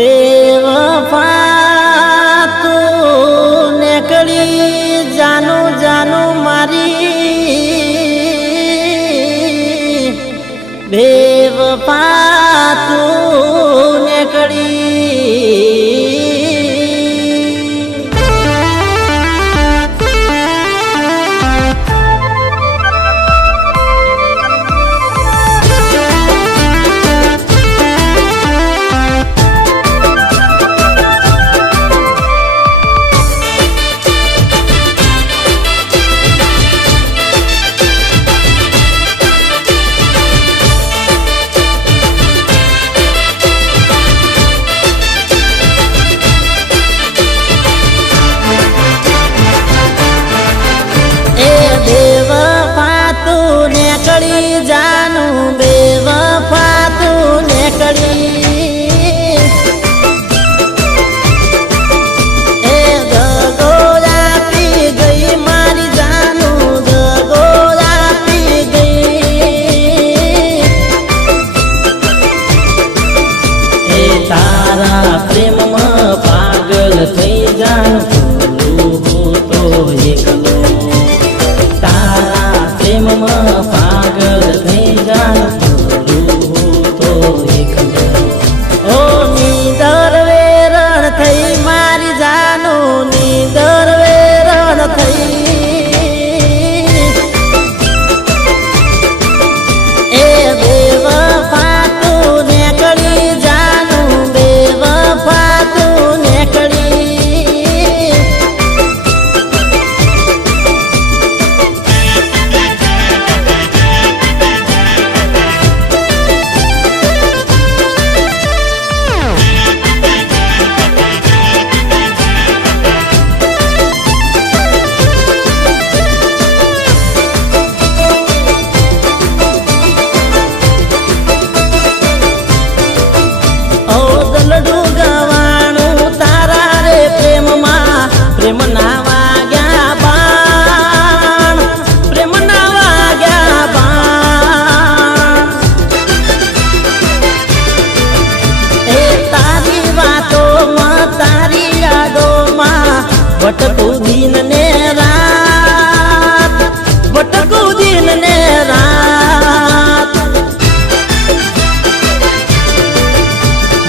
बेवफा तू नेकड़ी जानो जानो मारी बेवफा तू नेकड़ी जानू बेवफा तू नेकड़ी ए दगोरा पी गई मारी जानू दगोरा पी गई ए तारा प्रेम में पागल थई जानू हो तो एकलो तारा प्रेम में पागल थई जानू तो एकलो ओ नींदर वेरण थई मारी जानू नींदर वेरण थई ए बेवफा तू नेकड़ी जानू बेवफा तू नेकड़ी प्रेम नावा गया बाण प्रेम नावा गया बाण ए तारी बातों में तारी यादों में भटकू दिन ने रात भटकू दिन ने रात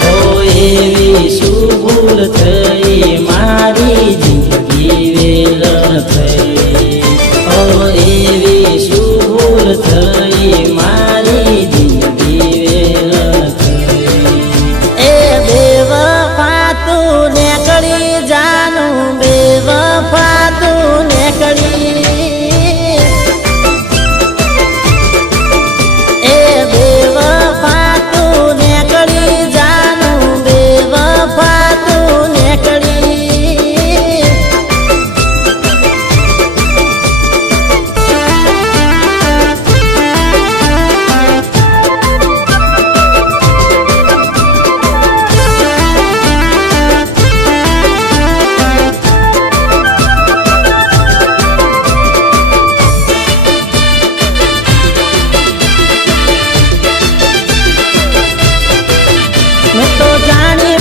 ओ एवी शुं भूल थई मारी ओ एवी शुं भूल थई मारी जिंदगी वेल थई ए बेवफा तू नेकड़ी जानू बेवफा तू नेकड़ी ए बेवफा तू नेकड़ी जानू बेवफा तू नेकड़ी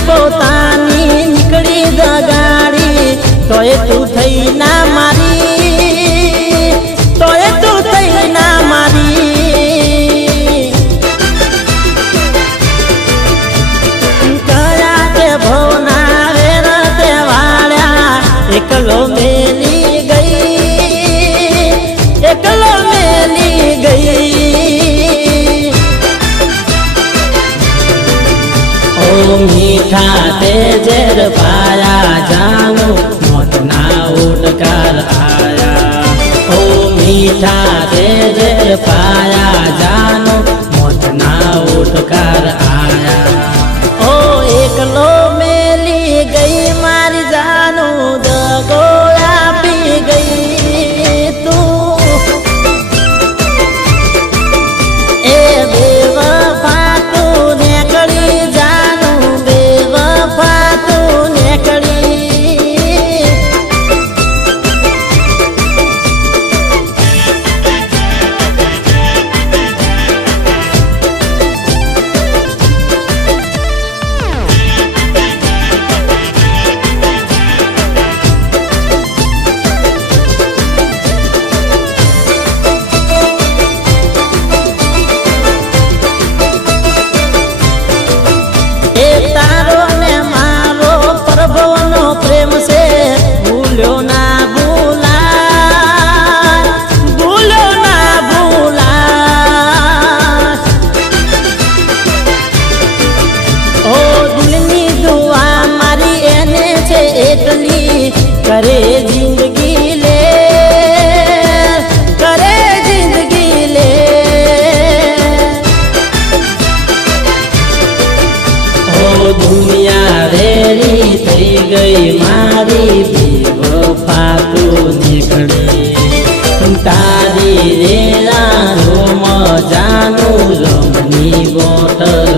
પોતાની નીકળી દગાડી તોય તું થઈ ના મારી તોય તું થઈ ના મારી કયા તે ભવના વેર તે વાળ્યા એકલો મેલી ગઈ એકલો મેલી ગઈ मीठा ते जेर पाया जानू मोतना उठकार आया ओ मीठा ते जेर पाया जानू मोतना उठकार आया ओ एकलो मेली गई मारी जानू दगोरा पी गई तू ए बेवफा तू नेकड़ी કરે જિંદગી લે, કરે જિંદગી લે. ઓ દુનિયા રેડી થઈ ગઈ મારી બેવફા તું નીકળી, તારી રેલા રોમ જાનું રમની બોટલ